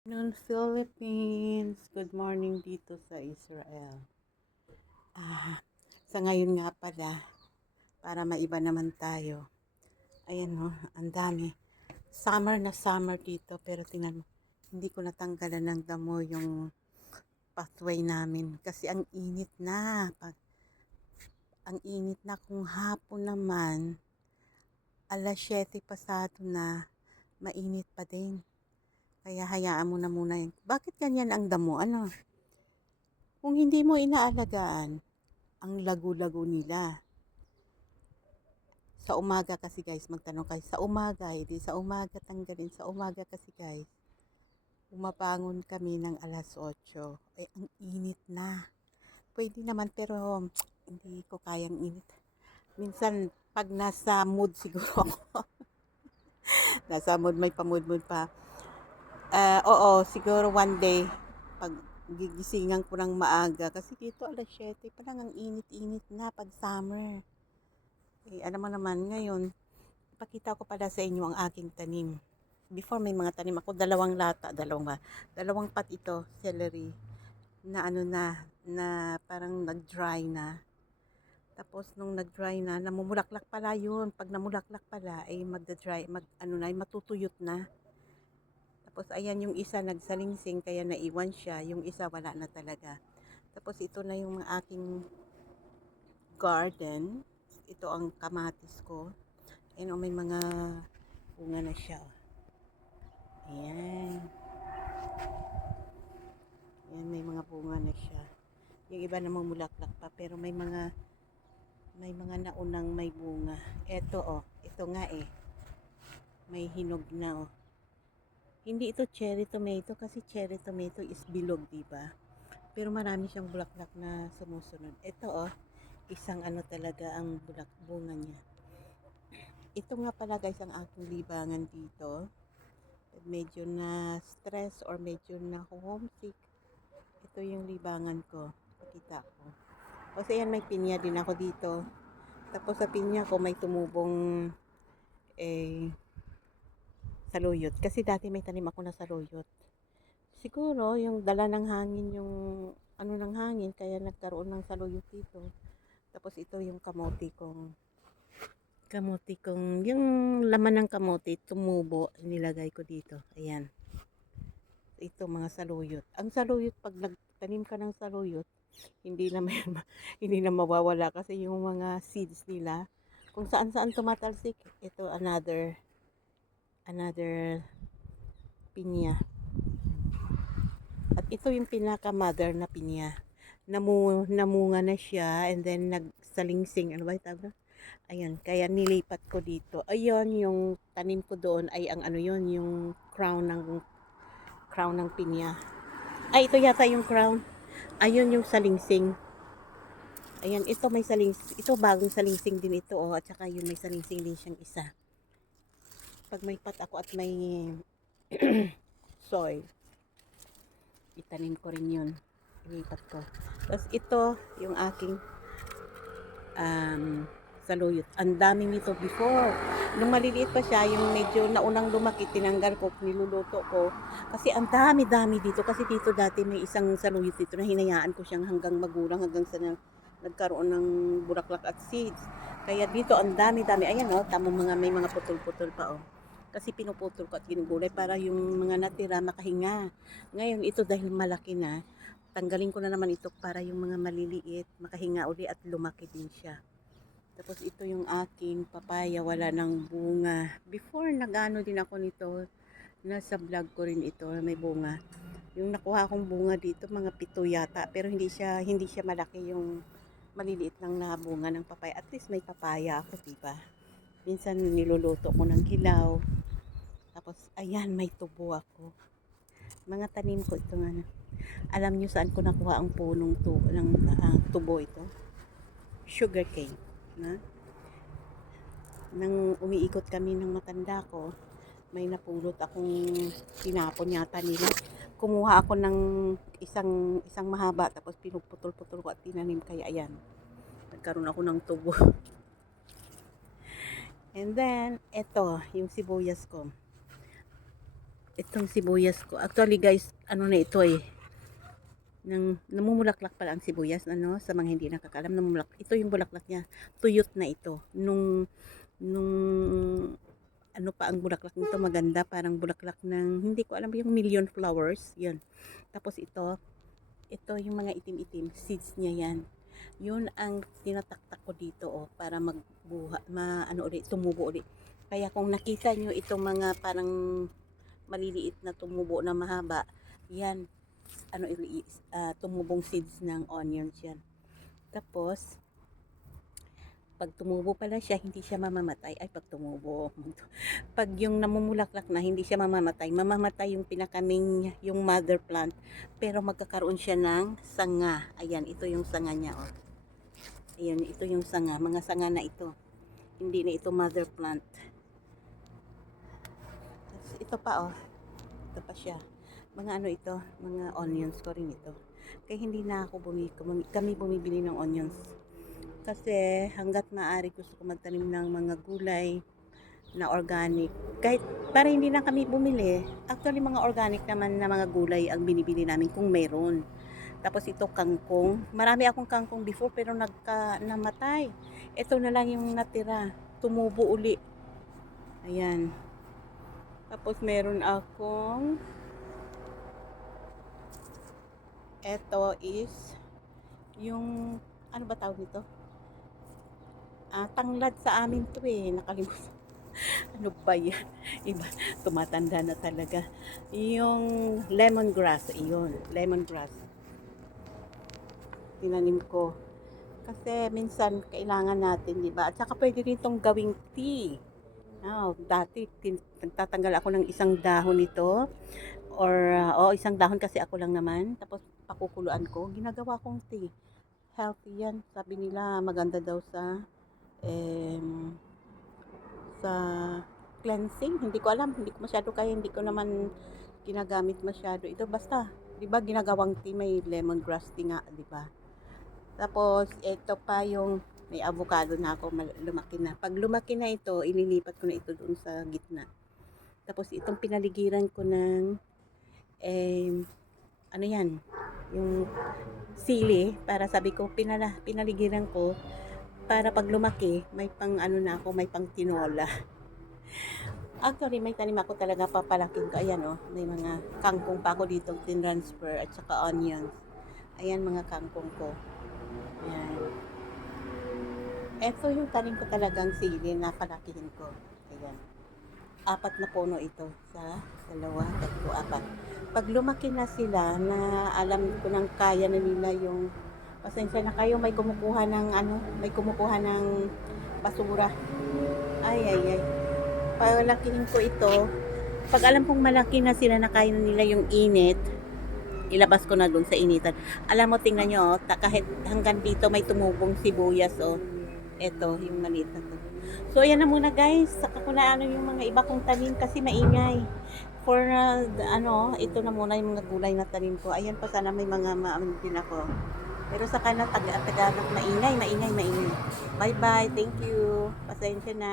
Noon Philippines, good morning dito sa Israel. Sa ngayon nga pala, para maiba naman tayo. Ayan no, ang dami. Summer na summer dito, pero tingnan mo, hindi ko natanggalan ng damo yung pathway namin. Kasi ang init na. Ang init na kung hapon naman, alas 7 pasado na, mainit pa din. Kaya hayaan mo na muna yun. Bakit ganyan ang damo? Ano? Kung hindi mo inaalagaan, ang lagu-lago nila. Sa umaga kasi guys, magtanong kayo, sa umaga, hindi sa umaga tanggalin, sa umaga kasi guys, umabangon kami ng alas 8. Ay, ang init na. Pwede naman pero hindi ko kayang init. Minsan, pag nasa mood siguro ako, nasa mood, may pa-mood pa. Oo, siguro one day, pag gigisingan ko ng maaga, kasi dito alas 7 pa lang ang init-init na pag summer. Alam mo naman, ngayon, ipakita ko pala sa inyo ang aking tanim. Before may mga tanim ako, dalawang pat ito, celery, na ano na parang nag-dry na. Tapos nung nag-dry na, namumulaklak pala yun. Pag namulaklak pala, ay magda-dry, matutuyot na. Tapos ayan yung isa nagsalingsing, kaya naiwan siya. Yung isa wala na talaga. Tapos ito na yung aking garden. Ito ang kamatis ko. Ayan, may mga bunga na siya. Ayan. Ayan, may mga bunga na siya. Yung iba namang mulaklak pa, pero may mga naunang may bunga. Ito nga may hinog na Hindi ito cherry tomato kasi cherry tomato is bilog, di ba? Pero marami siyang bulaklak na sumusunod. Isang ano talaga ang bunga niya. Ito nga pala guys ang aking libangan dito. Medyo na stress or medyo na homesick. Ito yung libangan ko. Pakita ko. Kasi yan, may pinya din ako dito. Tapos sa pinya ko may tumubong saluyot. Kasi dati may tanim ako na saluyot. Siguro yung dala ng hangin, yung ano ng hangin, kaya nagkaroon ng saluyot dito. Tapos ito yung kamote kong, yung laman ng kamote, tumubo, nilagay ko dito. Ayan. Ito mga saluyot. Ang saluyot, pag nagtanim ka ng saluyot, hindi na hindi na mawawala kasi yung mga seeds nila kung saan-saan tumatalsik. Ito another pinya. At ito yung pinaka-mother na pinya. Namunga na siya and then nagsalingsing. Ano ba tawag? Ayan, kaya nilipat ko dito. Ayun, yung tanim ko doon ay ang ano yun, yung crown ng pinya. Ay, ito yata yung crown. Ayun yung salingsing. Ayan, ito may salingsing. Ito bagong salingsing din ito, at saka yung may salingsing din siyang isa. Pag may pat ako at may soy, itanim ko rin yun. Ilipat ko. Tapos ito, yung aking saluyot. Ang dami nito before. Nung maliliit pa siya, yung medyo naunang lumaki, tinanggal ko, niluluto ko. Kasi ang dami-dami dito. Kasi dito dati may isang saluyot dito na hinayaan ko siyang hanggang magulang, hanggang sa nagkaroon ng bulaklak at seeds. Kaya dito ang dami-dami. Ayan may mga putol-putol pa Kasi pinuputol ko at ginugulay para yung mga natira makahinga. Ngayon ito dahil malaki na, tanggalin ko na naman ito para yung mga maliliit makahinga uli at lumaki din siya. Tapos ito yung aking papaya, wala ng bunga. Before nagano din ako nito, nasa vlog ko rin ito, may bunga. Yung nakuha kong bunga dito, mga 7 yata, pero hindi siya malaki, yung maliliit lang na bunga ng papaya. At least may papaya ako, diba? Minsan niluluto ko ng hilaw. Tapos ayan, may tubo ako. Mga tanim ko ito nga. Alam nyo saan ko nakuha ang punong tubo ito? Sugar cane. Nang umiikot kami ng matanda ko, may napulot akong tinapon yata nila. Kumuha ako ng isang mahaba, tapos pinuputol-putol ko at tinanim, kaya ayan, nagkaroon ako ng tubo. And then ito yung sibuyas ko. Itong sibuyas ko. Actually guys, ano na ito eh. Namumulaklak pala ang sibuyas, ano, sa mga hindi nakakaalam, namumulaklak. Ito yung bulaklak niya. Tuyot na ito. Nung ano pa ang bulaklak nito, maganda, parang bulaklak ng, hindi ko alam, yung million flowers, yun. Tapos ito yung mga itim-itim, seeds niya yan. Yun ang tinataktak ko dito, oh, para ano ulit, tumubo ulit. Kaya kung nakita nyo itong mga parang maliliit na tumubo na mahaba, yan, ano, tumubong seeds ng onions yan. Tapos, pag tumubo pala siya, hindi siya mamamatay. Ay, pag tumubo. Pag yung namumulaklak na, hindi siya mamamatay. Mamamatay yung pinakaming, yung mother plant. Pero magkakaroon siya ng sanga. Ayan, ito yung sanga niya, oh. Ayan, ito yung sanga. Mga sanga na ito. Hindi na ito mother plant. Tapos, ito pa, oh. Ito pa siya. Mga ano ito, mga onions ko rin ito. Kaya hindi na ako kami bumibili ng onions. Kasi hanggat maaari gusto ko magtanim ng mga gulay na organic. Kahit para hindi na kami bumili. Actually mga organic naman na mga gulay ang binibili namin kung meron. Tapos ito kangkong. Marami akong kangkong before pero namatay. Ito na lang yung natira. Tumubo uli. Ayan. Tapos meron akong ito is yung ano ba tawag nito? Tanglad sa amin to eh. Nakalimutan. Ano ba yan? Iba, tumatanda na talaga. Yung lemongrass. Iyon, lemongrass. Tinanim ko. Kasi minsan kailangan natin, di ba? At saka pwede rin itong gawing tea. Dati nagtatanggal ako ng isang dahon nito. Or, isang dahon kasi ako lang naman. Tapos pakukuluan ko. Ginagawa kong tea. Healthy yan. Sabi nila maganda daw sa cleansing. Hindi ko alam, hindi ko masyado kaya, hindi ko naman ginagamit masyado ito. Basta, 'di ba, ginagawang tea, may lemongrass tea nga, 'di ba? Tapos ito pa yung may avocado na ako, lumaki na. Pag lumaki na ito, ililipat ko na ito doon sa gitna. Tapos itong pinaligiran ko ng ano yan, yung sili, para sabi ko pinaligiran ko para pag lumaki, may pang ano na ako, may pang tinola. Actually, may tanim ako talaga papalakin ko. Ayan, oh, may mga kangkong pa ako dito, tinransfer, at saka onions. Ayan, mga kangkong ko. Ayan. Ito yung tanim ko talagang sili na palakihin ko. Ayan. 4 na puno ito. Sa 2, 3, 4. Pag lumaki na sila, na alam ko nang kaya na nila yung, pasensya na kayo, may kumukuha ng basura. Ay. Palakihin ko ito. Pag alam kong malaki na sila, na kaya na nila yung init, ilabas ko na dun sa initan. Alam mo, tingnan nyo, kahit hanggang dito may tumubong sibuyas, oh. Ito, yung maliit na to. So, ayan na muna guys. Saka ko na yung mga iba kong tanim kasi maingay. For, ito na muna yung mga gulay na tanim ko. Ayan pa, sana may mga din ako. Pero sa kanila, taga maingay. Bye-bye. Thank you. Pasensya na.